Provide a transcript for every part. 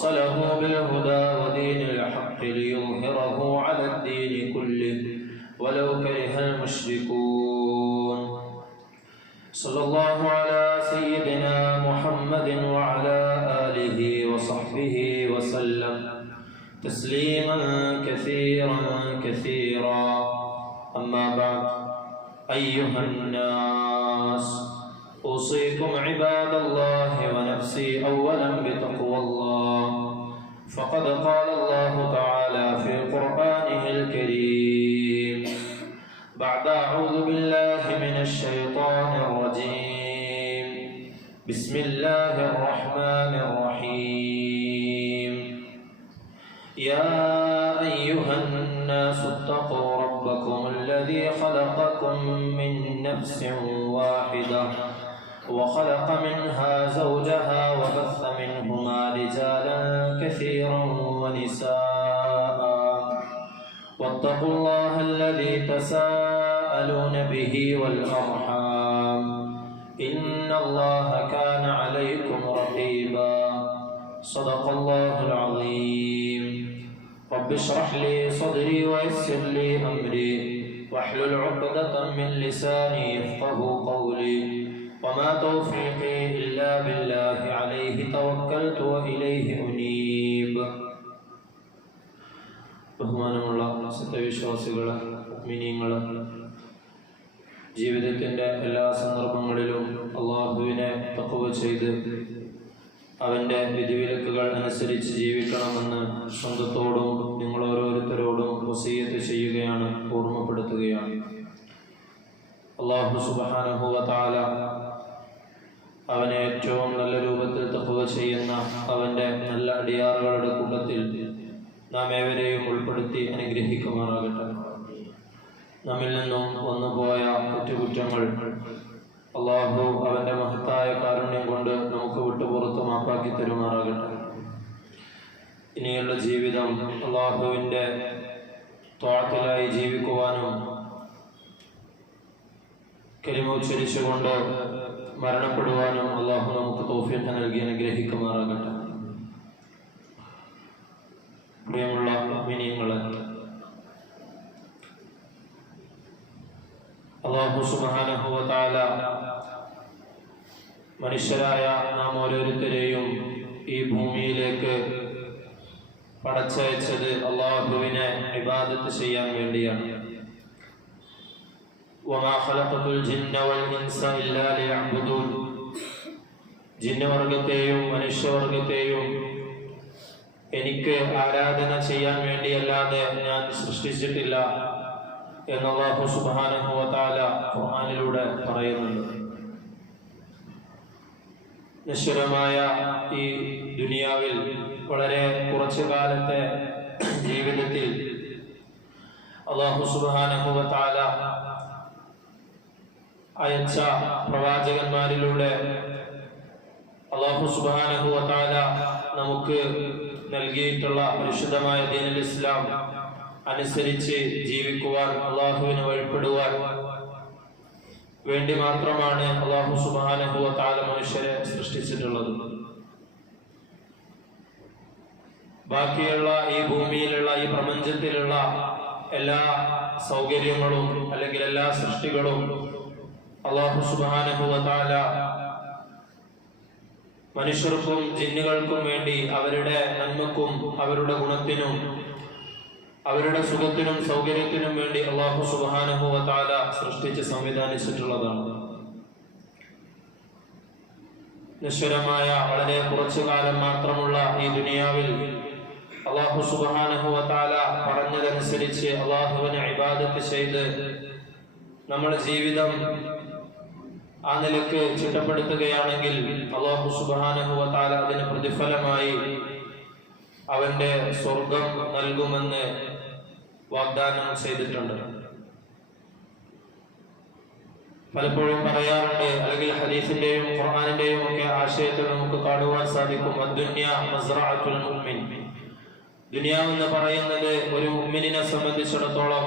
أرسله بالهدى ودين الحق ليظهره على الدين كله ولو كره المشركون. صلى الله على سيدنا محمد وعلى آله وصحبه وسلم تسليما كثيرا كثيرا. أما بعد أيها الناس أوصيكم عباد الله ونفسي أولا بتقوى الله. فقد قال الله تعالى في قرآنه الكريم. بعد أعوذ بالله من الشيطان الرجيم. بسم الله الرحمن الرحيم. يا أيها الناس اتقوا ربكم الذي خلقكم من نفس واحدة. وخلق منها زوجها وبث منهما رجالا كثيرا ونساء. واتقوا الله الذي تساءلون به والأرحام. إن الله كان عليكم رقيبا. صدق الله العظيم. رب اشرح لي صدري ويسر لي أمري. واحلل عقدة من لساني يفقه قولي. وما توفيقي إلا بالله عليه توكلت وإليه أنيب ബഹുമാനമുള്ള സത്യവിശ്വാസികള് മിനിങ്ങള് ജീവിതത്തിന്റെ എല്ലാ സന്ദർഭങ്ങളിലും അള്ളാഹുവിനെ തക്കവ ചെയ്ത് അവന്റെ വിധിവിലക്കുകൾ അനുസരിച്ച് ജീവിക്കണമെന്ന് സ്വന്തത്തോടും നിങ്ങൾ ഓരോരുത്തരോടും വസീയത്ത് ചെയ്യുകയാണ് ഓർമ്മപ്പെടുത്തുകയാണ് അള്ളാഹു സുബാനുഭവ താല അവനെ ഏറ്റവും നല്ല രൂപത്തിൽ തഹുവ ചെയ്യുന്ന അവന്റെ നല്ല അടിയാറുകളുടെ കൂട്ടത്തിൽ നാം ഏവരെയും ഉൾപ്പെടുത്തി അനുഗ്രഹിക്കുമാറാകട്ടെ. നമ്മിൽ നിന്നും വന്നുപോയ കുറ്റകുറ്റങ്ങൾ അള്ളാഹു അവന്റെ മഹത്തായ കാരുണ്യം കൊണ്ട് നമുക്ക് വിട്ടുപുറത്ത് മാപ്പാക്കി തരുമാറാകട്ടെ. ഇനിയുള്ള ജീവിതം അള്ളാഹുവിന്റെ തോളത്തിലായി ജീവിക്കുവാനും കരിമോച്ചരിച്ചുകൊണ്ട് മരണപ്പെടുവാനും അള്ളാഹു നമുക്ക് തോഫിയൊക്കെ നൽകി അനുഗ്രഹിക്കുമാറാകട്ടെ. പ്രിയമുള്ള അഭിനയങ്ങളെ അള്ളാഹു സുഹാനുഭവത്താല മനുഷ്യരായ നാം ഓരോരുത്തരെയും ഈ ഭൂമിയിലേക്ക് പടച്ചയച്ചത് അള്ളാഹുവിനെ വിവാദത്ത് ചെയ്യാൻ വേണ്ടിയാണ്. وما خلقت الجن والإنس إلا ليعبدون ജിന്നവർഗത്തെയും മനുഷ്യവർഗത്തെയും എനിക്ക് ആരാധന ചെയ്യാൻ വേണ്ടിയല്ലാതെ ഞാൻ സൃഷ്ടിച്ചിട്ടില്ല എന്നല്ലാഹു സുബ്ഹാനഹു വതആല ഖുർആനിലൂടെ പറയുന്നുണ്ട് നശ്വരമായ ഈ ദുനിയാവിൽ വളരെ കുറച്ചു കാലത്തെ ജീവിതത്തിൽ അള്ളാഹു സുബ്ഹാനഹു വതആല അയച്ച പ്രവാചകന്മാരിലൂടെ അള്ളാഹു സുബ്ഹാനഹു വതആല നമുക്ക് നൽകിയിട്ടുള്ള പരിശുദ്ധമായ ദീനുൽ ഇസ്ലാം അനുസരിച്ച് ജീവിക്കുവാൻ അള്ളാഹുവിന് വഴിപ്പെടുവാൻ വേണ്ടി മാത്രമാണ് അള്ളാഹു സുബ്ഹാനഹു വതആല മനുഷ്യരെ സൃഷ്ടിച്ചിട്ടുള്ളത്. ബാക്കിയുള്ള ഈ ഭൂമിയിലുള്ള ഈ പ്രപഞ്ചത്തിലുള്ള എല്ലാ സൗകര്യങ്ങളും അല്ലെങ്കിൽ എല്ലാ സൃഷ്ടികളും അള്ളാഹു സുബ്ഹാനഹു വതആല മനുഷ്യർക്കും ജിന്നുകൾക്കും വേണ്ടി അവരുടെ നന്മക്കും അവരുടെ ഗുണത്തിനും അവരുടെ സുഖത്തിനും സൗകര്യത്തിനും വേണ്ടി അള്ളാഹു സുബ്ഹാനഹു വതആല സൃഷ്ടിച്ച് സംവിധാനിച്ചിട്ടുള്ളതാണ്. നശ്വരമായ വളരെ കുറച്ചു കാലം മാത്രമുള്ള ഈ ദുനിയാവിൽ അള്ളാഹു സുബ്ഹാനഹു വതആല പറഞ്ഞതനുസരിച്ച് അള്ളാഹുവിനെ ഇബാദത്ത് ചെയ്ത് നമ്മുടെ ജീവിതം ആ നിലയ്ക്ക് ചിട്ടപ്പെടുത്തുകയാണെങ്കിൽ അള്ളാഹു സുബാനുഭവ താല അതിന് പ്രതിഫലമായി അവന്റെ സ്വർഗം നൽകുമെന്ന് വാഗ്ദാനം ചെയ്തിട്ടുണ്ട്. പലപ്പോഴും പറയാറുണ്ട് അല്ലെങ്കിൽ ഹദീസിന്റെയും ഖുർആാനിന്റെയും ഒക്കെ ആശയത്തിൽ നമുക്ക് കാണുവാൻ സാധിക്കും. അദ്ദുന്യ മസ്റഅത്തുൽ മുഅ്മിൻ. ദുനിയാവെന്ന് പറയുന്നത് ഒരു മുഅ്മിനിനെ സംബന്ധിച്ചിടത്തോളം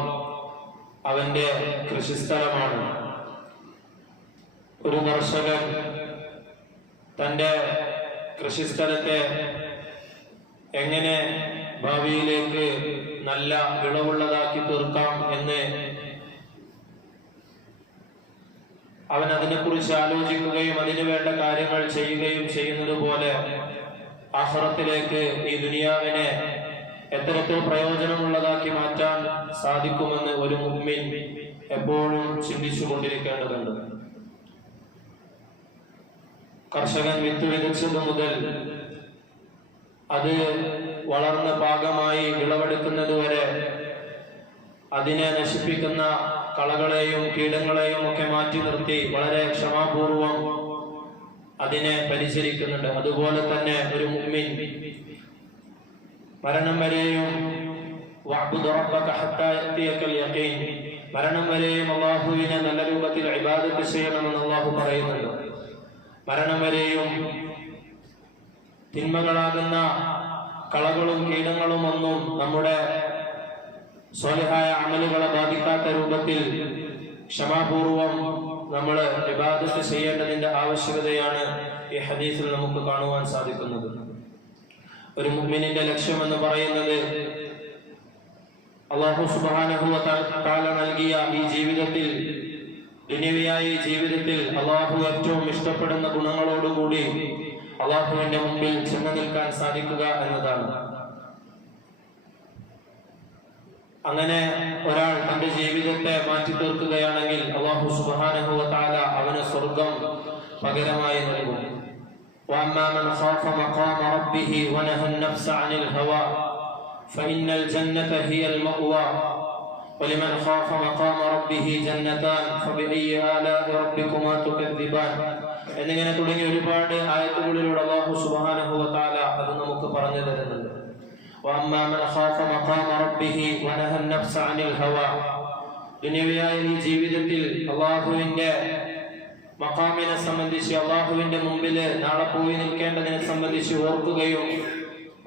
അവന്റെ കൃഷിസ്ഥലമാണ്. ഒരു കർഷകൻ തന്റെ കൃഷിസ്ഥലത്തെ എങ്ങനെ ഭാവിയിലേക്ക് നല്ല വിളവുള്ളതാക്കി തീർക്കാം എന്ന് അവൻ അതിനെക്കുറിച്ച് ആലോചിക്കുകയും അതിനു വേണ്ട കാര്യങ്ങൾ ചെയ്യുകയും ചെയ്യുന്നത് പോലെ ആഹ്റത്തിലേക്ക് ഈ ദുനിയാവിനെ എത്തരത്തിൽ പ്രയോജനമുള്ളതാക്കി മാറ്റാൻ സാധിക്കുമെന്ന് ഒരു മുമ്മിൻ എപ്പോഴും ചിന്തിച്ചു കൊണ്ടിരിക്കേണ്ടതുണ്ട് കർഷകൻ വിത്ത് വിതച്ചത് മുതൽ അത് വളർന്ന പാകമായി വിളവെടുക്കുന്നത് വരെ അതിനെ നശിപ്പിക്കുന്ന കളകളെയും കീടങ്ങളെയും ഒക്കെ മാറ്റി നിർത്തി വളരെ ക്ഷമാപൂർവം അതിനെ പരിചരിക്കുന്നുണ്ട്. അതുപോലെ തന്നെ ഒരു മുമ്മിൻ മരണം വരെയും മരണം വരെയും അള്ളാഹുവിനെ നല്ല രൂപത്തിൽ ഇബാദത്ത് ചെയ്യണമെന്ന് അള്ളാഹു പറയുന്നുണ്ട്. മരണം വരെയും തിന്മകളാകുന്ന കളകളും കീടങ്ങളും ഒന്നും നമ്മുടെ സ്വലഹായ അമലുകളെ ബാധിക്കാത്ത രൂപത്തിൽ ക്ഷമാപൂർവം നമ്മൾ വിവാദത്ത് ചെയ്യേണ്ടതിന്റെ ആവശ്യകതയാണ് ഈ ഹദീസിൽ നമുക്ക് കാണുവാൻ സാധിക്കുന്നത്. ഒരു മുഅ്മിനിന്റെ ലക്ഷ്യം എന്ന് പറയുന്നത് അള്ളാഹു സുബ്ഹാനഹു താല നൽകിയ ഈ ജീവിതത്തിൽ ദുനിയവിയായ ഈ ജീവിതത്തിൽ അള്ളാഹു ഏറ്റവും ഇഷ്ടപ്പെടുന്ന ഗുണങ്ങളോടുകൂടി അള്ളാഹുവിന്റെ മുമ്പിൽ ചെന്നു നിൽക്കാൻ സാധിക്കുക എന്നതാണ് അങ്ങനെ ഒരാൾ തന്റെ ജീവിതത്തെ മാറ്റി തീർക്കുകയാണെങ്കിൽ അള്ളാഹു സുബ്ഹാനഹു വ തആല അവന് സ്വർഗം പകരമായി നൽകും واما من خاف مقام ربه ونهى النفس عن الهوى فان الجنه هي المأوى ولمن خاف مقام ربه جنتان فبأي آلاء ربكما تكذبان എന്നിങ്ങനെ തുടങ്ങി ഒരുപാട് ആയത്തുകളിലൂടെ അള്ളാഹു സുബ്ഹാനഹു വ തആല അത് നമുക്ക് പറഞ്ഞു തരുന്നുണ്ട് واما من خاف مقام ربه ونهى النفس عن الهوى ദുനിയവിയായ ഈ ജീവിതത്തിൽ അള്ളാഹുവിന്റെ മക്കാമിനെ സംബന്ധിച്ച് അള്ളാഹുവിന്റെ മുമ്പിൽ നാളെ പോയി നിൽക്കേണ്ടതിനെ സംബന്ധിച്ച് ഓർക്കുകയും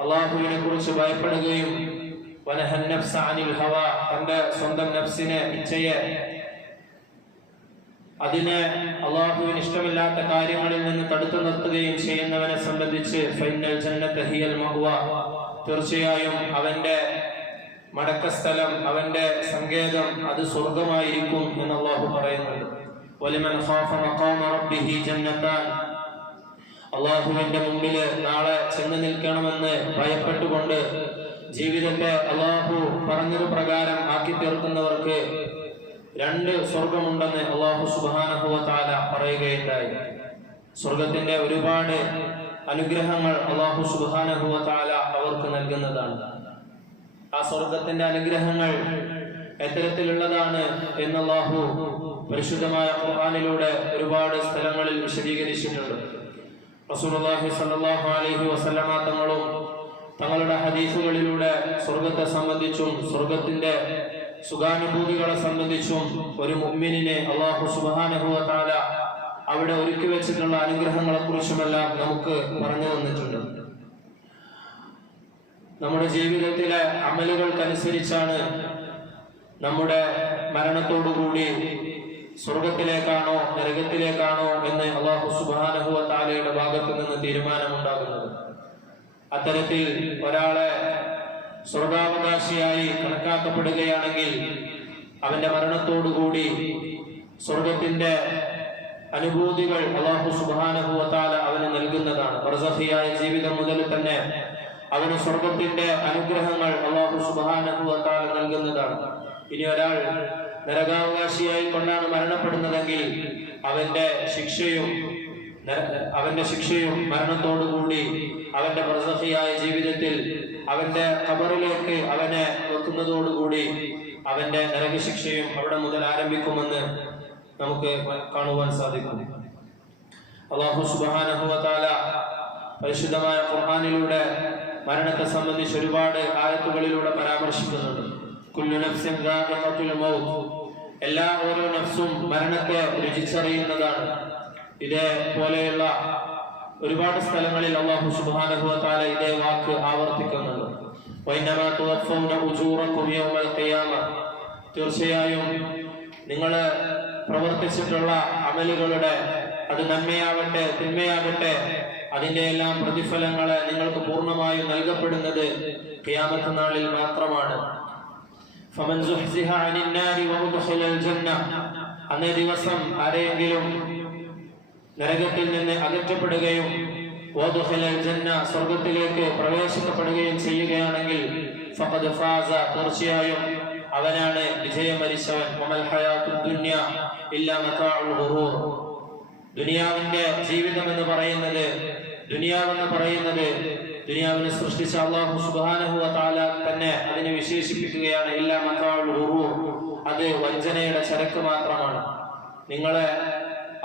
അള്ളാഹുവിനെ കുറിച്ച് ഭയപ്പെടുകയും വനഹൻ നഫ്സ അനിൽ തന്റെ സ്വന്തം നഫ്സിനെ ഇച്ഛയെ. അതിനെ അള്ളാഹുവിന് ഇഷ്ടമില്ലാത്ത കാര്യങ്ങളിൽ നിന്ന് തടുത്തു നിർത്തുകയും ചെയ്യുന്നവനെ സംബന്ധിച്ച് ഫൈനൽ ജന്നത്ത് മഹ്വ. തീർച്ചയായും അവന്റെ മടക്കസ്ഥലം അവന്റെ സങ്കേതം അത് സ്വർഗമായിരിക്കും എന്ന് അള്ളാഹു പറയുന്നുണ്ട്. അള്ളാഹുവിന്റെ മുമ്പിൽ നാളെ ചെന്ന് നിൽക്കണമെന്ന് ഭയപ്പെട്ടുകൊണ്ട് ജീവിതത്തെ അള്ളാഹു പറഞ്ഞത് പ്രകാരം ആക്കി തീർക്കുന്നവർക്ക് രണ്ട് സ്വർഗമുണ്ടെന്ന് അള്ളാഹു സുബാനഹുവ താല പറയുകയുണ്ടായി. സ്വർഗത്തിന്റെ ഒരുപാട് അനുഗ്രഹങ്ങൾ അള്ളാഹു സുബാനഹുവ താല അവർക്ക് നൽകുന്നതാണ്. ആ സ്വർഗത്തിന്റെ അനുഗ്രഹങ്ങൾ എത്തരത്തിലുള്ളതാണ് എന്ന് അള്ളാഹു പരിശുദ്ധമായ ഖുർആനിലൂടെ ഒരുപാട് സ്ഥലങ്ങളിൽ വിശദീകരിച്ചിട്ടുണ്ട്. റസൂലുള്ളാഹി സ്വല്ലല്ലാഹു അലൈഹി വസല്ലമ തങ്ങളും തങ്ങളുടെ ഹദീസുകളിലൂടെ സ്വർഗത്തെ സംബന്ധിച്ചും സ്വർഗത്തിന്റെ സുഖാനുഭൂതികളെ സംബന്ധിച്ചും ഒരു മുഅ്മിനിനെ അള്ളാഹു തആല അവിടെ ഒരുക്കി വെച്ചിട്ടുള്ള അനുഗ്രഹങ്ങളെ കുറിച്ചുമെല്ലാം നമുക്ക് പറഞ്ഞു തന്നിട്ടുണ്ട്. നമ്മുടെ ജീവിതത്തിലെ അമലുകൾക്കനുസരിച്ചാണ് നമ്മുടെ മരണത്തോടുകൂടി സ്വർഗത്തിലേക്കാണോ നരകത്തിലേക്കാണോ എന്ന് അള്ളാഹു സുബാനഹുവ താലയുടെ ഭാഗത്തു നിന്ന് തീരുമാനമുണ്ടാകുന്നത് അത്തരത്തിൽ ഒരാളെ സ്വർഗാവകാശിയായി കണക്കാക്കപ്പെടുകയാണെങ്കിൽ അവന്റെ മരണത്തോടുകൂടി സ്വർഗത്തിന്റെ അനുഭൂതികൾ അള്ളാഹു സുഹാനുഭവത്താൽ അവന് നൽകുന്നതാണ്. പ്രസഹിയായ ജീവിതം മുതൽ തന്നെ അവന് സ്വർഗത്തിന്റെ അനുഗ്രഹങ്ങൾ അള്ളാഹു സുഹാനുഭവത്താൽ നൽകുന്നതാണ്. ഇനി ഒരാൾ നരകാവകാശിയായി കൊണ്ടാണ് മരണപ്പെടുന്നതെങ്കിൽ അവന്റെ ശിക്ഷയും അവന്റെ ശിക്ഷയും മരണത്തോടുകൂടി അവന്റെ പ്രസഹിയായ ജീവിതത്തിൽ അവന്റെ ഖബറിലേക്ക് അവനെ വെക്കുന്നതോടുകൂടി അവന്റെ നരകശിക്ഷയും അവിടെ മുതൽ ആരംഭിക്കുമെന്ന് നമുക്ക് കാണുവാൻ സാധിക്കും. അള്ളാഹു സുബാന പരിശുദ്ധമായ ഖുർഹാനിലൂടെ മരണത്തെ സംബന്ധിച്ച് ഒരുപാട് ആയത്തുകളിലൂടെ പരാമർശിക്കുന്നുണ്ട്. എല്ലാ ഓരോ നഫ്സും മരണത്തെ രുചിച്ചറിയുന്നതാണ്. ഇതേപോലെയുള്ള ഒരുപാട് സ്ഥലങ്ങളിൽ അള്ളാഹു സുബാനഹുവത്താല ഇതേ വാക്ക് ആവർത്തിക്കുന്നുണ്ട്. തീർച്ചയായും നിങ്ങൾ പ്രവർത്തിച്ചിട്ടുള്ള അമലുകളുടെ അത് നന്മയാവട്ടെ തിന്മയാകട്ടെ അതിന്റെ എല്ലാം പ്രതിഫലങ്ങളെ നിങ്ങൾക്ക് പൂർണമായും നൽകപ്പെടുന്നത് ഖിയാമത്ത് നാളിൽ മാത്രമാണ്. അന്നേ ദിവസം ആരെയെങ്കിലും നരകത്തിൽ നിന്ന് അകറ്റപ്പെടുകയും സ്വർഗത്തിലേക്ക് പ്രവേശിക്കപ്പെടുകയും ചെയ്യുകയാണെങ്കിൽ തീർച്ചയായും അവനാണ് വിജയമരിച്ചവൻ. ദുനിയാവിന്റെ ജീവിതം എന്ന് പറയുന്നത് ദുനിയാവെന്ന് പറയുന്നത് ദുനിയാവിനെ സൃഷ്ടിച്ച അള്ളാഹു സുബാനഹു താല തന്നെ അതിനെ വിശേഷിപ്പിക്കുകയാണ്. ഇല്ലാ മത്താൾ അത് വഞ്ചനയുടെ ചരക്ക് മാത്രമാണ്. നിങ്ങളെ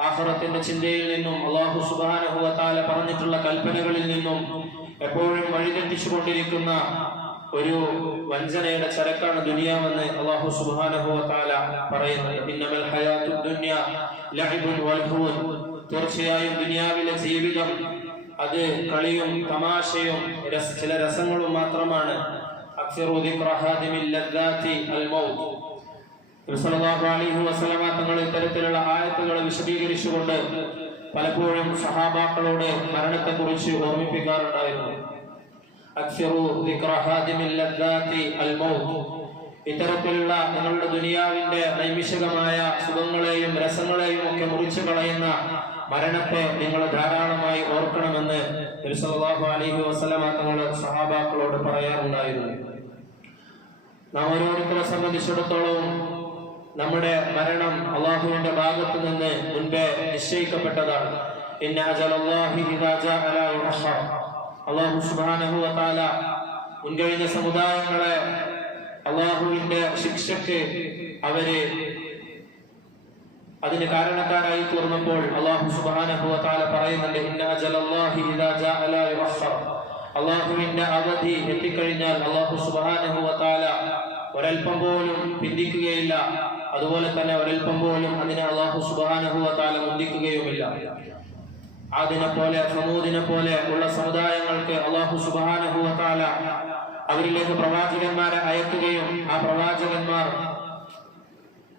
ആഹ്റത്തിന്റെ ചിന്തയിൽ നിന്നും അള്ളാഹു സുബാനഹു താല പറഞ്ഞിട്ടുള്ള കൽപ്പനകളിൽ നിന്നും എപ്പോഴും വഴിതെറ്റിച്ചുകൊണ്ടിരിക്കുന്ന ഒരു വഞ്ചനയുടെ ചരക്കാണ് ദുനിയാവെന്ന് അള്ളാഹു സുബാനഹു താല പറയുന്നത് തീർച്ചയായും ദുനിയാവിലെ ജീവിതം അത് കളിയും തമാശയും ചില രസങ്ങളും മാത്രമാണ്. അക്സറു ദിക്റ ഹാദിമിൽ ലദ്ദാത്തി അൽ മൗത്ത്. അലൈഹി തങ്ങൾ ഇത്തരത്തിലുള്ള ആയത്തുകൾ വിശദീകരിച്ചുകൊണ്ട് പലപ്പോഴും സഹാബാക്കളോട് മരണത്തെ കുറിച്ച് ഓർമ്മിപ്പിക്കാറുണ്ടായിരുന്നു ഇത്തരത്തിലുള്ള നിങ്ങളുടെ ദുനിയാവിന്റെ നൈമിഷികമായ സുഖങ്ങളെയും രസങ്ങളെയും ഒക്കെ മുറിച്ചു കളയുന്ന മരണത്തെ നിങ്ങൾ ധാരാളമായി ഓർക്കണമെന്ന് അലൈഹി വസല്ലമ തങ്ങൾ സഹാബാക്കളോട് പറയാറുണ്ടായിരുന്നു. നാം ഓരോരുത്തരെ സംബന്ധിച്ചിടത്തോളം നമ്മുടെ മരണം അള്ളാഹുവിന്റെ ഭാഗത്തു നിന്ന് മുൻപേ നിശ്ചയിക്കപ്പെട്ടതാണ്. അള്ളാഹു തആല മുൻകഴിഞ്ഞ സമുദായങ്ങളെ അള്ളാഹുവിന്റെ ശിക്ഷക്ക് അവർ അതിന് കാരണക്കാരായി തീർന്നപ്പോൾ അള്ളാഹു തആല പറയുന്നുണ്ട്. അള്ളാഹുവിന്റെ അവധി എത്തിക്കഴിഞ്ഞാൽ അള്ളാഹു തആല ഒരൽപ്പം പോലും പിന്തിക്കുകയില്ല അതുപോലെ തന്നെ ഒരൽപ്പം പോലും അതിനെ അള്ളാഹു സുബ്ഹാനഹു വ തആല മുന്തിക്കുകയുമില്ല. അതിനെ പോലെ സമൂദിനെ പോലെ ഉള്ള സമുദായങ്ങൾക്ക് അള്ളാഹു സുബ്ഹാനഹു വ തആല അവരിലേക്ക് പ്രവാചകന്മാരെ അയക്കുകയും ആ പ്രവാചകന്മാർ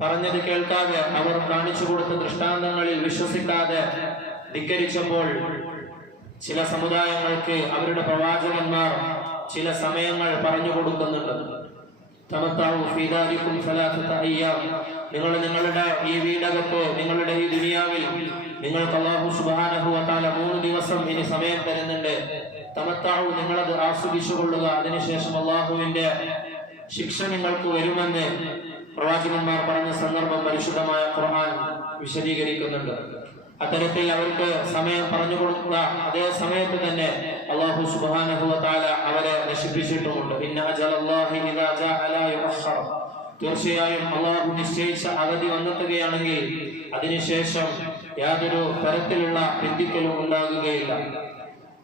പറഞ്ഞത് കേൾക്കാതെ അവർ കാണിച്ചു കൊടുത്ത ദൃഷ്ടാന്തങ്ങളിൽ വിശ്വസിക്കാതെ ധിക്കരിച്ചപ്പോൾ ചില സമുദായങ്ങൾക്ക് അവരുടെ പ്രവാചകന്മാർ ചില സമയങ്ങൾ പറഞ്ഞു കൊടുക്കുന്നുണ്ട്. തമത്താവു ഫീദാലിക്കും സലാസത്ത അയ്യാം. നിങ്ങൾ നിങ്ങളുടെ ഈ വീടകത്ത് നിങ്ങളുടെ ഈ ദുനിയാവിൽ നിങ്ങൾക്ക് അള്ളാഹു സുബ്ഹാനഹു വതആല മൂന്ന് ദിവസം ഇനി സമയം തരുന്നുണ്ട്. തമത്താവു നിങ്ങളത് ആസ്വദിച്ചു കൊള്ളുക അതിനുശേഷം അള്ളാഹുവിന്റെ ശിക്ഷ നിങ്ങൾക്ക് വരുമെന്ന് പ്രവാചകന്മാർ പറഞ്ഞ സന്ദർഭം പരിശുദ്ധമായ ഖുർആൻ വിശദീകരിക്കുന്നുണ്ട്. അത്തരത്തിൽ അവർക്ക് സമയം പറഞ്ഞു കൊടുക്കുക. അതേ സമയത്ത് തന്നെ അള്ളാഹു സുബാനഹുല അവരെ നശിപ്പിച്ചിട്ടുമുണ്ട്. തീർച്ചയായും അള്ളാഹു നിശ്ചയിച്ച അവധി വന്നെത്തുകയാണെങ്കിൽ അതിനുശേഷം യാതൊരു തരത്തിലുള്ള പിന്തിക്കലും ഉണ്ടാകുകയില്ല.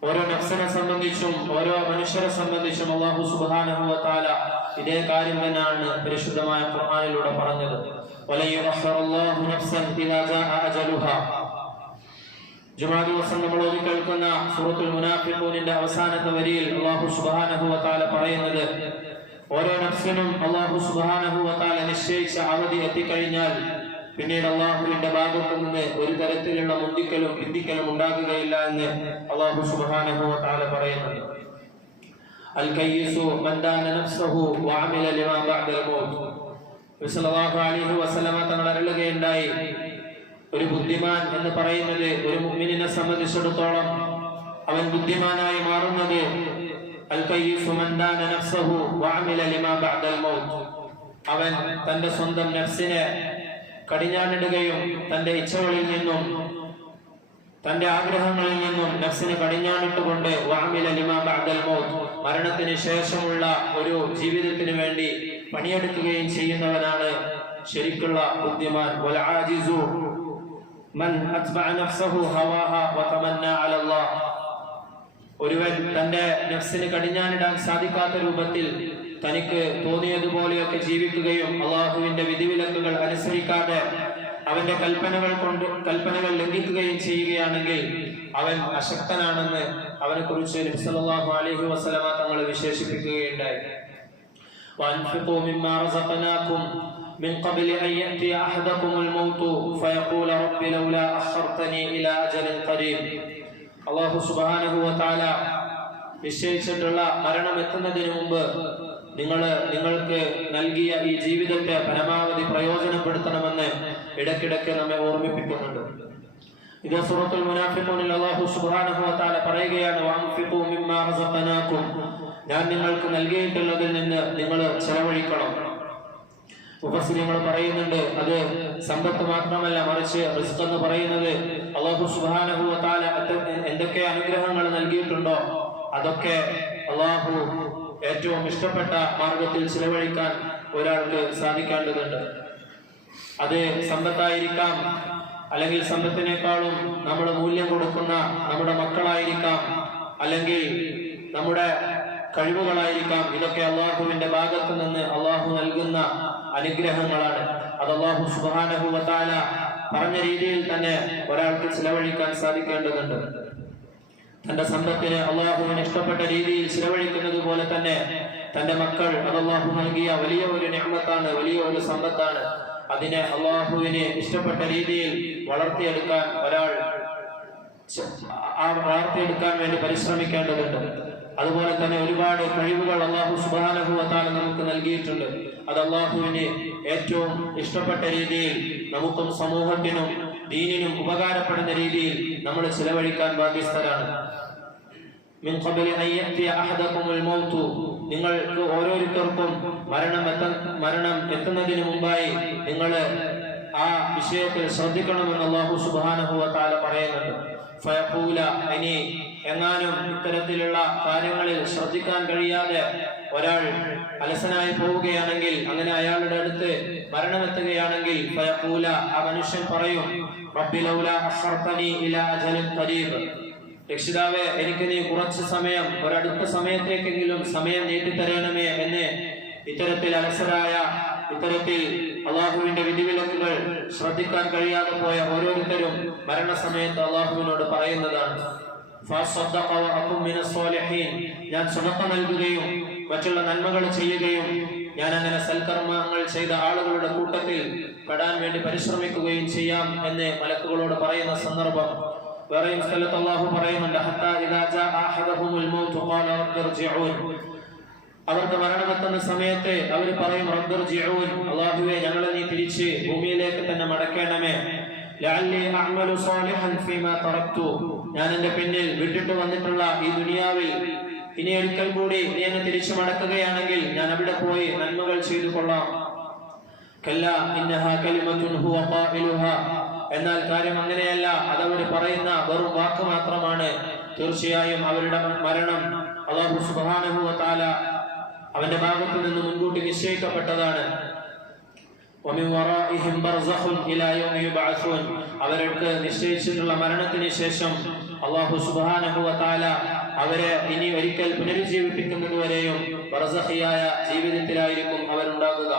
ഓരോ നക്സനെ സംബന്ധിച്ചും ഓരോ മനുഷ്യരെ സംബന്ധിച്ചും അള്ളാഹു തആല ഇതേ കാര്യം തന്നെയാണ് പരിശുദ്ധമായ ഖുർആനിലൂടെ പറഞ്ഞത്. ജുമാ ദിവസം നമ്മൾ ഓതി കേൾക്കുന്ന സൂറത്തുൽ മുനാഫിഖൂനിന്റെ അവസാനത്തെ വരിയിൽ അള്ളാഹു സുബ്ഹാനഹു വ തആല പറയുന്നത് ഓരോ നഫ്സിനും അള്ളാഹു സുബ്ഹാനഹു വ തആല നിശ്ചയിച്ച അവധി എത്തിക്കഴിഞ്ഞാൽ പിന്നീട് അള്ളാഹുവിന്റെ ഭാഗത്തു നിന്ന് ഒരു തരത്തിലുള്ള മുന്തിക്കലും പിന്തിക്കലും ഉണ്ടാകുകയില്ല എന്ന് അള്ളാഹു സുബ്ഹാനഹു വ തആല പറയുന്നുണ്ട് മൻ ദാന നഫ്സഹു വഅമില ലിമാ ബഅദൽ മൗത്ത്. നബി സല്ലല്ലാഹു അലൈഹി വസല്ലമ തങ്ങൾ അരുളുകയുണ്ടായി ഒരു ബുദ്ധിമാൻ എന്ന് പറയുന്നത് ഒരു മുഅ്മിനിനെ സംബന്ധിച്ചിടത്തോളം അവൻ ബുദ്ധിമാനായി മാറുന്നത് അവൻ തന്റെ സ്വന്തം നഫ്സിനെ കടിഞ്ഞാണിടുകയും തന്റെ ഇച്ഛകളിൽ നിന്നും തന്റെ ആഗ്രഹങ്ങളിൽ നിന്നും നഫ്സിനെ കടിഞ്ഞാണിട്ടുകൊണ്ട് മരണത്തിന് ശേഷമുള്ള ഒരു ജീവിതത്തിന് വേണ്ടി പണിയെടുക്കുകയും ചെയ്യുന്നവനാണ് ശരിക്കുള്ള ബുദ്ധിമാൻ. വൽആജിസു മൻ അത്ബഅ നഫ്സഹു ഹവാഹ വതമന്ന അലല്ലാഹ് ഒരുവൻ തന്റെ നഫ്സിന് കടിഞ്ഞാനിടാൻ സാധിക്കാത്ത രൂപത്തിൽ തനിക്ക് തോന്നിയതുപോലെയൊക്കെ ജീവിക്കുകയും അള്ളാഹുവിന്റെ വിധിവിലക്കുകൾ അനുസരിക്കാതെ അവന്റെ കൽപ്പനകൾ കൊണ്ട് കൽപ്പനകൾ ലംഘിക്കുകയും ചെയ്യുകയാണെങ്കിൽ അവൻ അശക്തനാണെന്ന് അവനെ കുറിച്ച് നബ്സല്ലാഹു അലൈഹി വസല്ലമ തങ്ങൾ വിശേഷിപ്പിക്കുകയുണ്ടായി وأنفقوا مما رزقناكم من قبل أن يأتي أحدكم الموت فيقول رب لولا أخرتني إلى أجل قريب അള്ളാഹു സുബാനഹു താല നിശ്ചയിച്ചിട്ടുള്ള മരണം എത്തുന്നതിന് മുമ്പ് നിങ്ങൾ നിങ്ങൾക്ക് നൽകിയ ഈ ജീവിതത്തെ പരമാവധി പ്രയോജനപ്പെടുത്തണമെന്ന് ഇടയ്ക്കിടയ്ക്ക് നമ്മെ ഓർമ്മിപ്പിക്കുന്നുണ്ട് ഇത് സൂറത്തുൽ മുനാഫിഖൂനിൽ അല്ലാഹു സുബ്ഹാനഹു വ തആല പറയുകയാണ് വഅൻഫിഖൂ മിമ്മാ റസഖനാകും ഞാൻ നിങ്ങൾക്ക് നൽകിയിട്ടുള്ളതിൽ നിന്ന് നിങ്ങൾ ചെലവഴിക്കണം മുഫസ്സിരിങ്ങൾ പറയുന്നുണ്ട് അത് സമ്പത്ത് മാത്രമല്ല മറിച്ച് റിസ്ക് എന്ന് പറയുന്നത്. അള്ളാഹു തആല എന്തൊക്കെ അനുഗ്രഹങ്ങൾ നൽകിയിട്ടുണ്ടോ അതൊക്കെ അള്ളാഹു ഏറ്റവും ഇഷ്ടപ്പെട്ട മാർഗത്തിൽ ചിലവഴിക്കാൻ ഒരാൾക്ക് സാധിക്കേണ്ടതുണ്ട്. അത് സമ്പത്തായിരിക്കാം അല്ലെങ്കിൽ സമ്പത്തിനേക്കാളും നമ്മൾ മൂല്യം കൊടുക്കുന്ന നമ്മുടെ മക്കളായിരിക്കാം അല്ലെങ്കിൽ നമ്മുടെ കഴിവുകളായിരിക്കാം. ഇതൊക്കെ അള്ളാഹുവിന്റെ ഭാഗത്ത് നിന്ന് അള്ളാഹു നൽകുന്ന അനുഗ്രഹങ്ങളാണ്. അത് അള്ളാഹു സുബാനഹുവത്താല പറഞ്ഞ രീതിയിൽ തന്നെ ഒരാൾക്ക് ചിലവഴിക്കാൻ സാധിക്കേണ്ടതുണ്ട്. തന്റെ സമ്പത്തിന് അള്ളാഹുവിന് ഇഷ്ടപ്പെട്ട രീതിയിൽ ചിലവഴിക്കുന്നത് പോലെ തന്നെ തന്റെ മക്കൾ അത് അള്ളാഹു നൽകിയ വലിയ ഒരു ഞമ്മത്താണ് വലിയ ഒരു സമ്പത്താണ്. അതിനെ അള്ളാഹുവിന് ഇഷ്ടപ്പെട്ട രീതിയിൽ വളർത്തിയെടുക്കാൻ ഒരാൾ ആ വളർത്തിയെടുക്കാൻ വേണ്ടി പരിശ്രമിക്കേണ്ടതുണ്ട്. അതുപോലെ തന്നെ ഒരുപാട് കഴിവുകൾ അള്ളാഹു സുബാനഹുവത്താൽ നമുക്ക് നൽകിയിട്ടുണ്ട്. അത് അള്ളാഹുവിന് ഏറ്റവും ഇഷ്ടപ്പെട്ട രീതിയിൽ നമുക്കും സമൂഹത്തിനും ദീനിനും ഉപകാരപ്പെടുന്ന രീതിയിൽ നമ്മൾ ചിലവഴിക്കാൻ ബാധ്യസ്ഥരാണ്. നിങ്ങൾക്ക് ഓരോരുത്തർക്കും മരണം എത്ത മരണം എത്തുന്നതിന് മുമ്പായി നിങ്ങൾ ആ വിഷയത്തിൽ ശ്രദ്ധിക്കണമെന്ന് അള്ളാഹു സുബ്ഹാനഹു വ തആല പറയുന്നുണ്ട്. ഫയഖൂല ഇനി എങ്ങാനും ഇത്തരത്തിലുള്ള കാര്യങ്ങളിൽ ശ്രദ്ധിക്കാൻ കഴിയാതെ ഒരാൾ അലസനായി പോവുകയാണെങ്കിൽ അങ്ങനെ അയാളുടെ അടുത്ത് മരണമെത്തുകയാണെങ്കിൽ ആ മനുഷ്യൻ പറയും റബ്ബി ലൗല ഇലാ രക്ഷിതാവെ എനിക്ക് നീ കുറച്ച് സമയം ഒരടുത്ത സമയത്തേക്കെങ്കിലും സമയം നീട്ടിത്തരണമേ എന്ന് ഇത്തരത്തിൽ അലസരായ ഇത്തരത്തിൽ അള്ളാഹുവിന്റെ വിധിവിലക്കുകൾ ശ്രദ്ധിക്കാൻ കഴിയാതെ പോയ ഓരോരുത്തരും മരണസമയത്ത് അള്ളാഹുവിനോട് പറയുന്നതാണ്. ഞാൻ സുനക്ക നൽകുകയും മറ്റുള്ള നന്മകൾ ചെയ്യുകയും ഞാൻ അങ്ങനെ സൽക്കർമ്മങ്ങൾ ചെയ്ത ആളുകളുടെ കൂട്ടത്തിൽ പെടാൻ വേണ്ടി പരിശ്രമിക്കുകയും ചെയ്യാം എന്ന് മലക്കുകളോട് പറയുന്ന സന്ദർഭം. വേറെയും സ്ഥലത്ത് അള്ളാഹു പറയുന്നുണ്ട് അവർക്ക് മരണമെത്തുന്ന സമയത്ത് അവർ പറയും അള്ളാഹുവെ ഞങ്ങളെ നീ തിരിച്ച് ഭൂമിയിലേക്ക് തന്നെ മടക്കേണമേ. ഞാൻ എന്റെ പിന്നിൽ വിട്ടിട്ട് വന്നിട്ടുള്ള ഈ ദുനിയാവിൽ ഇനി ഒരിക്കൽ കൂടി നീ എന്നെ തിരിച്ചു മടക്കുകയാണെങ്കിൽ ഞാൻ അവിടെ പോയി നന്മകൾ ചെയ്തു കൊള്ളാം. എന്നാൽ കാര്യം അങ്ങനെയല്ല അതവർ പറയുന്ന വെറും വാക്ക് മാത്രമാണ്. തീർച്ചയായും അവരുടെ മരണം അള്ളാഹു സുബ്ഹാനഹു വ തആല അവന്റെ ഭാഗത്തു നിന്ന് മുൻകൂട്ടി നിശ്ചയിക്കപ്പെട്ടതാണ്. അവർക്ക് നിശ്ചയിച്ചിട്ടുള്ള മരണത്തിന് ശേഷം അള്ളാഹു തആല അവരെ ഇനി ഒരിക്കൽ പുനരുജ്ജീവിപ്പിക്കുന്നത് വരെയും ബർസഖിയായ ജീവിതത്തിലായിരിക്കും അവരുണ്ടാകുക.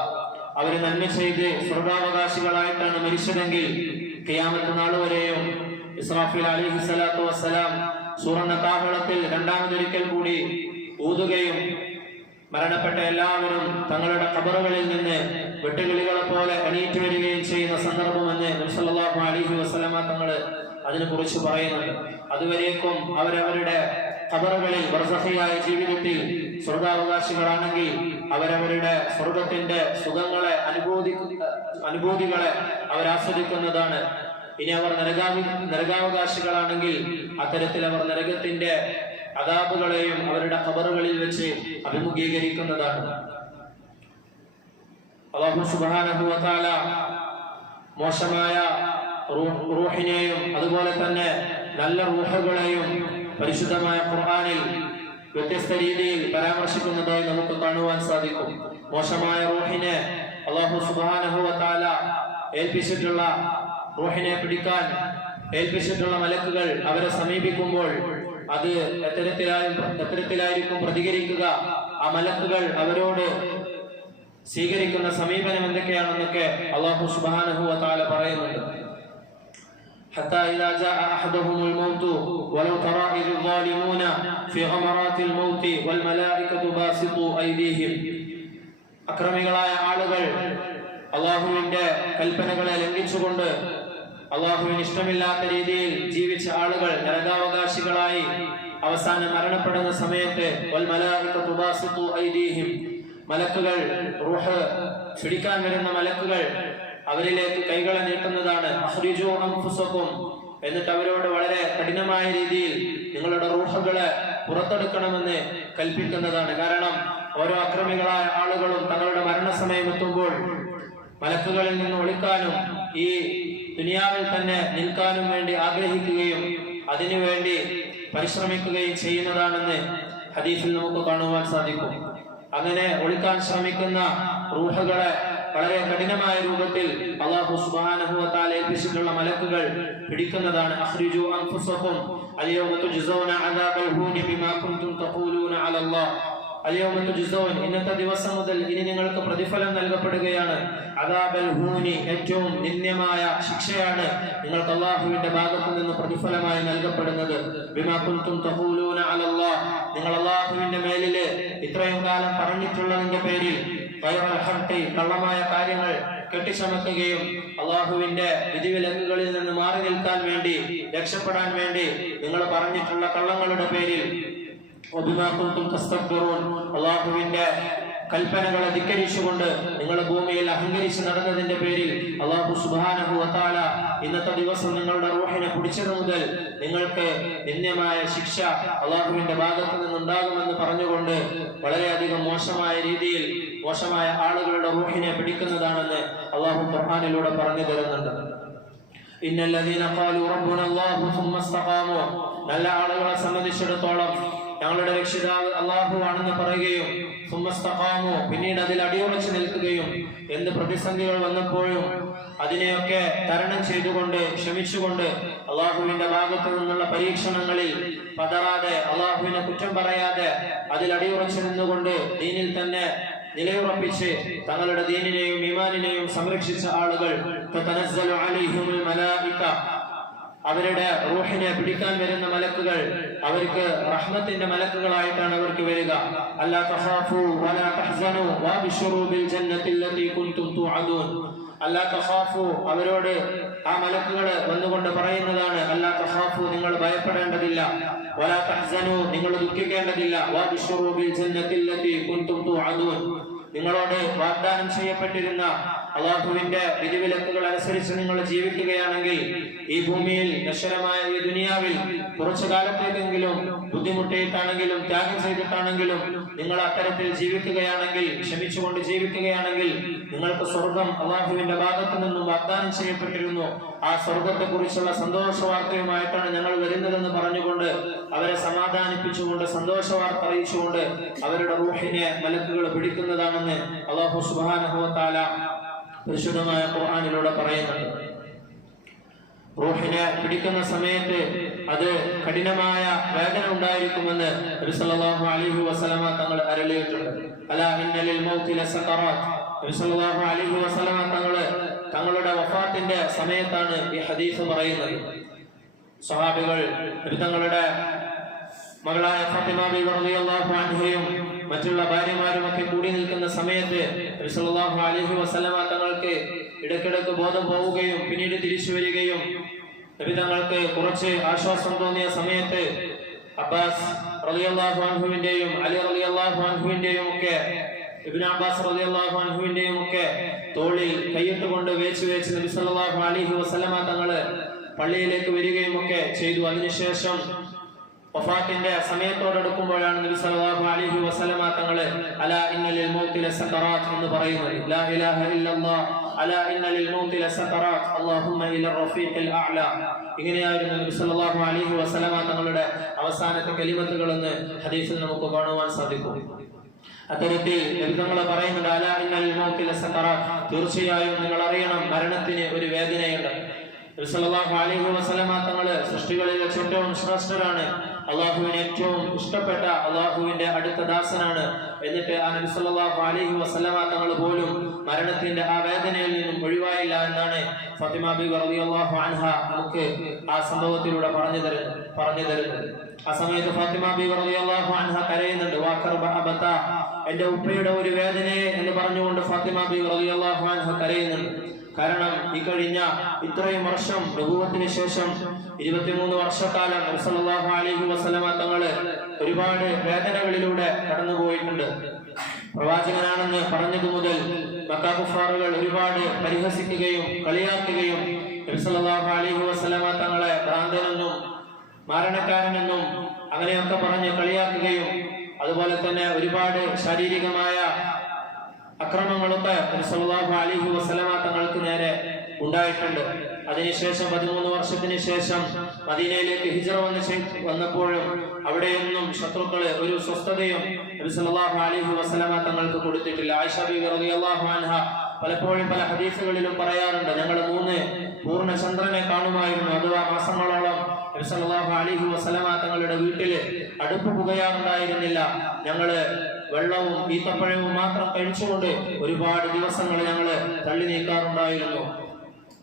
അവർ നന്മ ചെയ്ത് സ്വർഗാവകാശികളായിട്ടാണ് മരിച്ചതെങ്കിൽ ഖിയാമത്ത് നാൾ വരെയും ഇസ്രാഫിൽ അലിഹി സ്വലാത്തു വസ്സലാം സുവർണ കാഹളത്തിൽ രണ്ടാമതൊരിക്കൽ കൂടി ഊതുകയും മരണപ്പെട്ട എല്ലാവരും തങ്ങളുടെ ഖബറുകളിൽ നിന്ന് വെട്ടുകിളികളെ പോലെ എണീറ്റ് വരികയും ചെയ്യുന്ന സന്ദർഭമെന്ന് നബിസല്ലല്ലാഹു അലൈഹി വസ്ലമ തങ്ങൾ അതിനെ കുറിച്ച് പറയുന്നുണ്ട്. അതുവരേക്കും അവരവരുടെ ഖബറുകളിൽ വർഷഹിയായ ജീവിതത്തിൽ സ്വർഗാവകാശികളാണെങ്കിൽ അവരവരുടെ സ്വർഗത്തിന്റെ സുഖങ്ങളെ അനുഭൂതി അനുഭൂതികളെ അവരാസ്വദിക്കുന്നതാണ് ഇനി അവർ നരകാവി നരകാവകാശികളാണെങ്കിൽ അത്തരത്തിൽ അവർ നരകത്തിന്റെ അതാപുകളെയും അവരുടെ ഖബറുകളിൽ വെച്ച് അഭിമുഖീകരിക്കുന്നതാണ്. അള്ളാഹു സുബ്ഹാനഹു വ മോശമായ റൂഹിനെയും അതുപോലെ തന്നെ നല്ല റൂഹുകളെയും പരിശുദ്ധമായ ഖുർആനിൽ വ്യത്യസ്ത രീതിയിൽ പരാമർശിക്കുന്നതായി നമുക്ക് കാണുവാൻ സാധിക്കും. മോശമായ റൂഹിനെ അള്ളാഹു സുബാനഹുവത്താല ഏൽപ്പിച്ചിട്ടുള്ള റൂഹിനെ പിടിക്കാൻ ഏൽപ്പിച്ചിട്ടുള്ള മലക്കുകൾ അവരെ സമീപിക്കുമ്പോൾ അത് എത്തരത്തിലായും എത്തരത്തിലായിരിക്കും പ്രതികരിക്കുക. ആ മലക്കുകൾ അവരോട് സ്വീകരിക്കുന്ന സമീപനം എന്തൊക്കെയാണെന്നൊക്കെ അള്ളാഹു സുബാനഹുവത്താല പറയുന്നുണ്ട് حتى إذا جاء أحدهم الموت ولو ترى إذ الظالمون في غمرات الموت والملائكة باسطوا أيديهم അക്രമികളായ ആളുകൾ അള്ളാഹുവിന്റെ കൽപ്പനകളെ ലംഘിച്ചുകൊണ്ട് അള്ളാഹുവിന് ഇഷ്ടമില്ലാത്ത രീതിയിൽ ജീവിച്ച ആളുകൾ നരകാവകാശികളായി അവസാനം മരണപ്പെടുന്ന സമയത്ത് മലക്കുകൾ റൂഹ് പിടിക്കാൻ വരുന്ന മലക്കുകൾ അവരിലേക്ക് കൈകളെ നീട്ടുന്നതാണ്. എന്നിട്ട് അവരോട് വളരെ കഠിനമായ രീതിയിൽ നിങ്ങളുടെ റൂഹുകളെ പുറത്തെടുക്കണമെന്ന് കൽപ്പിക്കുന്നതാണ്. കാരണം ഓരോ അക്രമികളായ ആളുകളും തങ്ങളുടെ മരണസമയം എത്തുമ്പോൾ മലക്കുകളിൽ നിന്ന് ഒളിക്കാനും ഈ ദുനിയാവിൽ തന്നെ നിൽക്കാനും വേണ്ടി ആഗ്രഹിക്കുകയും അതിനുവേണ്ടി പരിശ്രമിക്കുകയും ചെയ്യുന്നതാണെന്ന് ഹദീഫിൽ നമുക്ക് കാണുവാൻ സാധിക്കും. അങ്ങനെ ഒളിക്കാൻ ശ്രമിക്കുന്ന റൂഹുകളെ വളരെ കഠിനമായ രൂപത്തിൽ അള്ളാഹു സുബ്ഹാനഹു ഏൽപ്പിച്ചിട്ടുള്ള മലക്കുകൾ പിടിക്കുന്നതാണ്. അഖ്രിജു അൻഫുസകും അൽയൗമ തുജ്സൗന അദാബൽ ഹൂനി ബിമാ കുൻതും തഖൂലൂന അലല്ലാഹ്. ഇന്നത്തെ ദിവസം മുതൽ ഇനി നിങ്ങൾക്ക് പ്രതിഫലം നൽകപ്പെടുകയാണ്. അദാബൽ ഹൂനി ഏറ്റവും നിന്ദ്യമായ ശിക്ഷയാണ് നിങ്ങൾക്ക് അള്ളാഹുവിന്റെ ഭാഗത്തു നിന്ന് പ്രതിഫലമായി നൽകപ്പെടുന്നത്. നിങ്ങൾ അള്ളാഹുവിന്റെ മേലിൽ ഇത്രയും കാലം പറഞ്ഞിട്ടുള്ളതിന്റെ പേരിൽ കള്ളമായ കാര്യങ്ങൾ കെട്ടിച്ചമക്കുകയും അള്ളാഹുവിന്റെ വിധിവിലക്കുകളിൽ നിന്ന് മാറി നിൽക്കാൻ വേണ്ടി രക്ഷപ്പെടാൻ വേണ്ടി നിങ്ങൾ പറഞ്ഞിട്ടുള്ള കള്ളങ്ങളുടെ പേരിൽ അള്ളാഹുവിന്റെ കൽപ്പനകളെ ധിക്കരിച്ചുകൊണ്ട് നിങ്ങൾ ഭൂമിയിൽ അഹങ്കരിച്ച് നടന്നതിന്റെ പേരിൽ അള്ളാഹു സുബാനഹു വത്താല ഇന്നത്തെ ദിവസം നിങ്ങളുടെ റൂഹിനെ പിടിച്ചത് മുതൽ നിങ്ങൾക്ക് നിന്ദ്യമായ ശിക്ഷ അള്ളാഹുവിന്റെ ഭാഗത്ത് നിന്നുണ്ടാകുമെന്ന് പറഞ്ഞുകൊണ്ട് വളരെയധികം മോശമായ രീതിയിൽ മോശമായ ആളുകളുടെ റൂഹിനെ പിടിക്കുന്നതാണെന്ന് അള്ളാഹു ഖുർഹാനിലൂടെ പറഞ്ഞു തരുന്നുണ്ട്. സുമ്മ നല്ല ആളുകളെ സംബന്ധിച്ചിടത്തോളം ഞങ്ങളുടെ രക്ഷിതാവ് അള്ളാഹു ആണെന്ന് പറയുകയും സുമസ്തഫാമോ പിന്നീട് അതിൽ അടിയുറച്ചു നിൽക്കുകയും എന്ത് പ്രതിസന്ധികൾ വന്നപ്പോഴും അതിനെയൊക്കെ തരണം ചെയ്തുകൊണ്ട് ക്ഷമിച്ചുകൊണ്ട് അള്ളാഹുവിന്റെ ഭാഗത്തു നിന്നുള്ള പരീക്ഷണങ്ങളിൽ പതറാതെ അള്ളാഹുവിനെ കുറ്റം പറയാതെ അതിൽ അടിയുറച്ചു നിന്നുകൊണ്ട് ദീനിൽ തന്നെ നിലയുറപ്പിച്ച് തങ്ങളുടെ ദീനിനെയും ഇമാനിനെയും സംരക്ഷിച്ച ആളുകൾ അവരുടെ റൂഹിനെ പിടിക്കാൻ വരുന്ന മലക്കുകൾ അവർക്ക് റഹ്മത്തിന്റെ മലക്കുകളായിട്ടാണ് അവർക്ക് വരിക. അല്ലാ വലാ ബിൽ കുൻതും തുഅദൂൻ. അല്ലാ അവരോട് ആ മലക്കുകൾ വന്നുകൊണ്ട് പറയുന്നതാണ് അല്ലാ നിങ്ങൾ ഭയപ്പെടേണ്ടതില്ല. വലാ നിങ്ങൾ ദുഃഖിക്കേണ്ടതില്ല. വബിശറു ബിൽ ജന്നത്തി അല്ലതി കുൻതും തുഅദൂൻ. നിങ്ങളോട് വാഗ്ദാനം ചെയ്യപ്പെട്ടിരുന്ന അള്ളാഹുവിന്റെ വിധിവിലക്കുകൾ അനുസരിച്ച് നിങ്ങൾ ജീവിക്കുകയാണെങ്കിൽ ഈ ഭൂമിയിൽ നശ്വരമായ ഈ ദുനിയാവിൽ കുറച്ചു കാലത്തേക്കെങ്കിലും ബുദ്ധിമുട്ടിയിട്ടാണെങ്കിലും ത്യാഗം ചെയ്തിട്ടാണെങ്കിലും നിങ്ങൾ അത്തരത്തിൽ ജീവിക്കുകയാണെങ്കിൽ ക്ഷമിച്ചുകൊണ്ട് ജീവിക്കുകയാണെങ്കിൽ നിങ്ങൾക്ക് സ്വർഗം അള്ളാഹുവിന്റെ ഭാഗത്തു നിന്നും വാഗ്ദാനം ചെയ്യപ്പെട്ടിരുന്നു. ആ സ്വർഗത്തെ കുറിച്ചുള്ള സന്തോഷ വാർത്തയുമായിട്ടാണ് ഞങ്ങൾ വരുന്നതെന്ന് പറഞ്ഞുകൊണ്ട് അവരെ സമാധാനിപ്പിച്ചുകൊണ്ട് സന്തോഷ വാർത്ത അറിയിച്ചുകൊണ്ട് അവരുടെ റൂഹിനെ മലക്കുകൾ പിടിക്കുന്നതാണെന്ന് അള്ളാഹു സുബാനഹുവത്താല പരിശുദ്ധമായ ഖുർആാനിലൂടെ പറയുന്നുണ്ട് റൂഹിനെ പിടിക്കുന്ന സമയത്ത് അത് കഠിനമായ വേദന ഉണ്ടായിരിക്കുമെന്ന് അലിഹു വസല്ലമ തങ്ങൾ അരളിയിട്ടുണ്ട്. അലാ ഇന്നലിൽ മൗതി ലസഖറാത്ത് നബി സല്ലല്ലാഹു അലൈഹി വസല്ലമ തങ്ങൾ തങ്ങളുടെ വഫാത്തിന്റെ സമയത്താണ് ഈ ഹദീസ് പറയുന്നത്. സ്വഹാബികൾ തങ്ങളുടെ മകളായ ഫാത്തിമ ബീവി റളിയല്ലാഹു അൻഹയും മറ്റുള്ള ഭാര്യമാരും ഒക്കെ കൂടി നിൽക്കുന്ന സമയത്ത് അലഹി വസ്ലമ തങ്ങൾക്ക് ഇടക്കിടക്ക് ബോധം പോവുകയും പിന്നീട് തിരിച്ചു വരികയും നബി തങ്ങൾക്ക് കുറച്ച് ആശ്വാസം തോന്നിയ സമയത്ത് അബ്ബാസ് റളിയല്ലാഹു അൻഹുവിന്റെയും അലി റളിയല്ലാഹു അൻഹുവിന്റെയും ഒക്കെ ഇബ്നു അബ്ബാസ് റളിയല്ലാഹു അൻഹുവിന്റെയും ഒക്കെ തോളിൽ കൈയിട്ടുകൊണ്ട് വേച്ച് വേച്ച് നബി സല്ലല്ലാഹു അലൈഹി വസല്ലമ തങ്ങൾ പള്ളിയിലേക്ക് വരികയും ഒക്കെ ചെയ്തു. അതിനുശേഷം വഫാത്തിന്റെ സമയത്തോടടുക്കുമ്പോഴാണ് നബി സല്ലല്ലാഹു അലൈഹി വസല്ലമ തങ്ങളെ അലാ ഇന്നലിൽ മൗതി ലസഖറാത്ത് എന്ന് പറയുന്നത്. ലാ ഇലാഹ ഇല്ലല്ലാഹ് അലാ ഇന്നലിൽ മൗതി ലസഖറാത്ത് അല്ലാഹുമ്മ ഇല റഫീഖിൽ അഅല. ഇങ്ങനെയായിരുന്നു നബി സല്ലല്ലാഹു അലൈഹി വസല്ലമ തങ്ങളുടെ അവസാനത്തെ കലിമത്തുകൾ എന്ന് ഹദീസിൽ നമുക്ക് കാണുവാൻ സാധിക്കും. അത്തരത്തിൽ നിങ്ങൾ പറയുന്നുണ്ട് അലാ ഇന്നൽ മൗതി സക്കറാത്ത്. തീർച്ചയായും നിങ്ങൾ അറിയണം മരണത്തിന് ഒരു വേദനയുണ്ട്. അലൈഹി വസല്ലമ തങ്ങൾ സൃഷ്ടികളിലെ ഏറ്റവും ശ്രേഷ്ഠരാണ് അള്ളാഹുവിന് ഏറ്റവും ഇഷ്ടപ്പെട്ട അള്ളാഹുവിന്റെ അടുത്ത ദാസനാണ്. എന്നിട്ട് ആ നബി സല്ലല്ലാഹു അലൈഹി വസല്ലമ തങ്ങൾ പോലും മരണത്തിന്റെ ആ വേദനയിൽ നിന്നും ഒഴിവായില്ല എന്നാണ് ഫാത്തിമ ബി റളിയല്ലാഹു അൻഹ നമുക്ക് ആ സംഭവത്തിലൂടെ പറഞ്ഞു തരുന്നത് പറഞ്ഞു തരുന്നത്. ആ സമയത്ത് ഫാത്തിമ ബി റളിയല്ലാഹു അൻഹ കരയുന്നുണ്ട് വാക്കർ അബത്ത. എന്റെ ഉപ്പയുടെ ഒരു വേദനയെ എന്ന് പറഞ്ഞുകൊണ്ട് ഫാത്തിമ ബി റളിയല്ലാഹു അൻഹ കരയുന്നുണ്ട്. കാരണം ഈ കഴിഞ്ഞ ഇത്രയും വർഷം ബഹുവത്തിന് ശേഷം ഇരുപത്തിമൂന്ന് വർഷക്കാലം നബി സല്ലല്ലാഹു അലൈഹി വസല്ലമ തങ്ങൾ ഒരുപാട് വേദനകളിലൂടെ കടന്നുപോയിട്ടുണ്ട്. പ്രവാചകനാണെന്ന് പറഞ്ഞതു മുതൽ മക്കാകുഫാറുകൾ ഒരുപാട് പരിഹസിക്കുകയും കളിയാക്കുകയും നബ്സല്ലാഹു അലൈഹി വസല്ലമ തങ്ങളെ ഭ്രാന്തനെന്നും മരണക്കാരനെന്നും അങ്ങനെയൊക്കെ പറഞ്ഞ് കളിയാക്കുകയും അതുപോലെ തന്നെ ഒരുപാട് ശാരീരികമായ അക്രമങ്ങളൊക്കെ അലിഹു തങ്ങൾക്ക് നേരെ ഉണ്ടായിട്ടുണ്ട്. അതിനുശേഷം പതിമൂന്ന് വർഷത്തിന് ശേഷം മദീനയിലേക്ക് ഹിജറ വന്ന വന്നപ്പോഴും അവിടെയൊന്നും ശത്രുക്കൾ ഒരു സ്വസ്ഥതയും അലൈഹി വസല്ലമ തങ്ങൾക്ക് കൊടുത്തിട്ടില്ല. ആയിഷ റളിയല്ലാഹു അൻഹ പലപ്പോഴും പല ഹദീസുകളിലും പറയാറുണ്ട് ഞങ്ങൾ മൂന്ന് പൂർണ ചന്ദ്രനെ കാണുമായിരുന്നു. അഥവാ മാസങ്ങളോളം നബി സല്ലല്ലാഹു അലൈഹി വസല്ലമ തങ്ങളുടെ വീട്ടിൽ അടുപ്പ് പുകയാറുണ്ടായിരുന്നില്ല. ഞങ്ങൾ വെള്ളവും ഈത്തപ്പഴവും മാത്രം കഴിച്ചുകൊണ്ട് ഒരുപാട് ദിവസങ്ങൾ ഞങ്ങൾ തള്ളി നീക്കാറുണ്ടായിരുന്നു.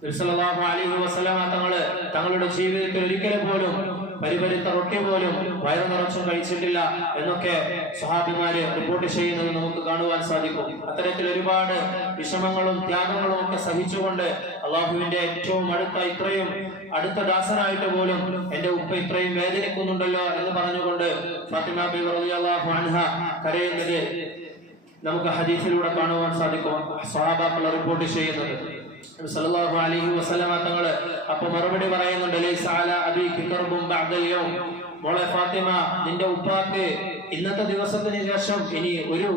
അലൈഹി വസല്ലമ തങ്ങൾ തങ്ങളുടെ ജീവിതത്തിൽ ഒരിക്കലും പോലും പരിപരിത്ത റൊട്ടി പോലും വയറു നിറച്ചും കഴിച്ചിട്ടില്ല എന്നൊക്കെ സഹാബിമാര് റിപ്പോർട്ട് ചെയ്യുന്നത് നമുക്ക് കാണുവാൻ സാധിക്കും. അത്തരത്തിൽ ഒരുപാട് വിഷമങ്ങളും ത്യാഗങ്ങളും ഒക്കെ സഹിച്ചുകൊണ്ട് അള്ളാഹുവിന്റെ ഏറ്റവും അടുത്ത ഇത്രയും അടുത്ത ദാസനായിട്ട് പോലും എന്റെ ഉപ്പ ഇത്രയും വേദനിക്കുന്നുണ്ടല്ലോ എന്ന് പറഞ്ഞുകൊണ്ട് ഫാത്തിമ ബി അള്ളാഹു അൻഹ കരയുന്നത് നമുക്ക് ഹദീസിലൂടെ കാണുവാൻ സാധിക്കും. സ്വഹാബാക്കൾ റിപ്പോർട്ട് ചെയ്യുന്നത്. സല്ലല്ലാഹു അലൈഹി വസല്ലമ തങ്ങൾ അപ്പൊ മറുപടി പറയുന്നുണ്ട് ലൈസ അലാ അബീകി കർബും മോളെ ഫാത്തിമ നിന്റെ ഉപ്പാക്ക് ഇന്നത്തെ ദിവസത്തിന് ശേഷം ഇനി ഒരു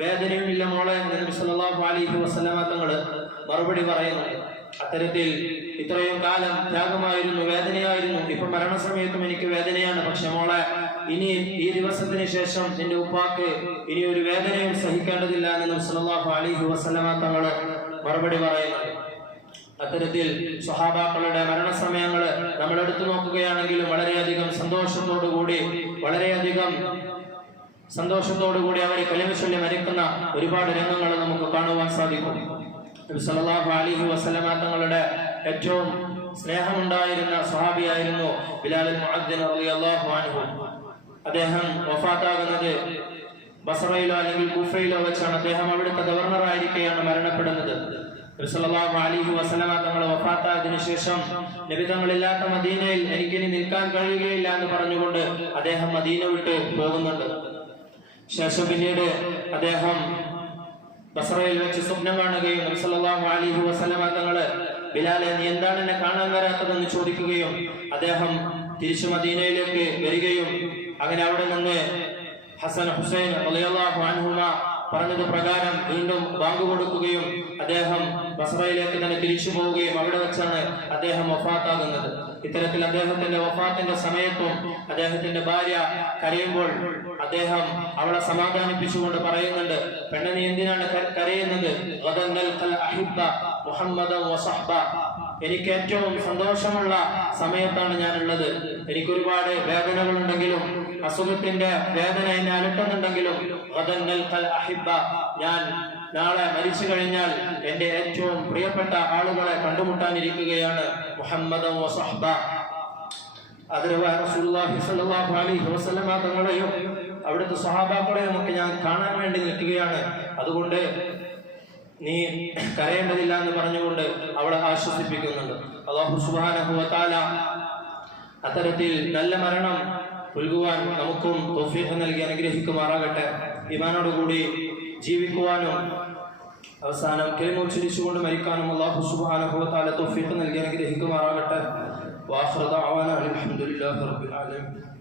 വേദനയും ഇല്ല മോളെ എന്ന് നബി സല്ലല്ലാഹു അലൈഹി വസല്ലമ തങ്ങൾ മറുപടി പറയുന്നുണ്ട്. അത്തരത്തിൽ ഇത്രയും കാലം ത്യാഗമായിരുന്നു വേദനയായിരുന്നു. ഇപ്പൊ മരണസമയത്തും എനിക്ക് വേദനയാണ്. പക്ഷെ മോളെ ഇനി ഈ ദിവസത്തിന് ശേഷം നിന്റെ ഉപ്പാക്ക് ഇനി ഒരു വേദനയും സഹിക്കേണ്ടതില്ല എന്ന് സല്ലല്ലാഹു അലൈഹി വസല്ലമ തങ്ങൾ മറുപടി പറയുന്നത് അത്തരത്തിൽ സ്വഹാബാക്കളുടെ മരണസമയങ്ങൾ നമ്മൾ എടുത്തു നോക്കുകയാണെങ്കിലും വളരെയധികം സന്തോഷത്തോടു കൂടി വളരെയധികം സന്തോഷത്തോടു കൂടി അവരെ കലിമശല്യം മരിക്കുന്ന ഒരുപാട് രംഗങ്ങൾ നമുക്ക് കാണുവാൻ സാധിക്കും. സലാഹു അലിഹു വസല്ലമ തങ്ങളുടെ ഏറ്റവും സ്നേഹമുണ്ടായിരുന്ന സ്വഹാബിയായിരുന്നു ബിലാൽ അദ്ദേഹം വഫാത്താകുന്നത് ബസറയിലോ അല്ലെങ്കിൽ കൂഫയിലോ വെച്ചാണ് അദ്ദേഹം അവിടുത്തെ ഗവർണറായിരിക്കെയാണ് മരണപ്പെടുന്നത്. അലൈഹി വഫാത്തായതിനു ശേഷം നബി തങ്ങളില്ലാത്ത മദീനയിൽ എനിക്കിനി നിൽക്കാൻ കഴിയുകയില്ല എന്ന് പറഞ്ഞുകൊണ്ട് അദ്ദേഹം മദീന വിട്ട് പോകുന്നുണ്ട്. ശേഷം പിന്നീട് അദ്ദേഹം ബസറയിൽ വെച്ച് സ്വപ്നം കാണുകയും അലൈഹി വസല്ലമ തങ്ങൾ ബിലാലെ നീ എന്താണ് എന്നെ കാണാൻ വരാത്തതെന്ന് ചോദിക്കുകയും അദ്ദേഹം തിരിച്ചു മദീനയിലേക്ക് വരികയും അങ്ങനെ അവിടെ നിന്ന് ഹസൻ ഹുസൈൻ റളിയല്ലാഹു അൻഹുമ പറഞ്ഞത് പ്രകാരം വീണ്ടും ബാങ്ക് കൊടുക്കുകയും അദ്ദേഹം ബസറയിലേക്ക് തന്നെ തിരിച്ചു പോവുകയും അവിടെ വെച്ചാണ് അദ്ദേഹം വഫാത്താകുന്നത്. ഇത്തരത്തിൽ അദ്ദേഹത്തിന്റെ വഫാത്തിന്റെ സമയത്തും അദ്ദേഹത്തിന്റെ ഭാര്യ കരയുമ്പോൾ അദ്ദേഹം അവളെ സമാധാനിപ്പിച്ചുകൊണ്ട് പറയുന്നുണ്ട് പെണ്ണെ നീ എന്തിനാണ് കരയുന്നത്? എനിക്ക് ഏറ്റവും സന്തോഷമുള്ള സമയത്താണ് ഞാനുള്ളത്. എനിക്കൊരുപാട് വേദനകളുണ്ടെങ്കിലും അസുഖത്തിന്റെ വേദന എന്നെ അലട്ടുന്നുണ്ടെങ്കിലും ഞാൻ നാളെ മരിച്ചു കഴിഞ്ഞാൽ എന്റെ ഏറ്റവും പ്രിയപ്പെട്ട ആളുകളെ കണ്ടുമുട്ടാനിരിക്കുകയാണ് മുഹമ്മദ് തങ്ങളെയും അവിടുത്തെ സ്വഹാബാക്കളെയും ഒക്കെ ഞാൻ കാണാൻ വേണ്ടി നിൽക്കുകയാണ്. അതുകൊണ്ട് നീ കരയേണ്ടതില്ല എന്ന് പറഞ്ഞുകൊണ്ട് അവളെ ആശ്വസിപ്പിക്കുന്നുണ്ട്. അള്ളാഹു തആല അത്തരത്തിൽ നല്ല മരണം ഒഴുകുവാൻ നമുക്കും തോഫീഹ നൽകി അനുഗ്രഹിക്കുമാറാകട്ടെ. ഇമാനോടുകൂടി ജീവിക്കുവാനും അവസാനം കിളിമോച്ചിരിച്ചുകൊണ്ട് മരിക്കാനും അള്ളാഹു സുബാനഹുത്താല തോഫീഹ നൽകി അനുഗ്രഹിക്കുമാറാകട്ടെ. വാഹൃദ അലഹമുല്ലാ റബ്ബിൽ ആലമീൻ.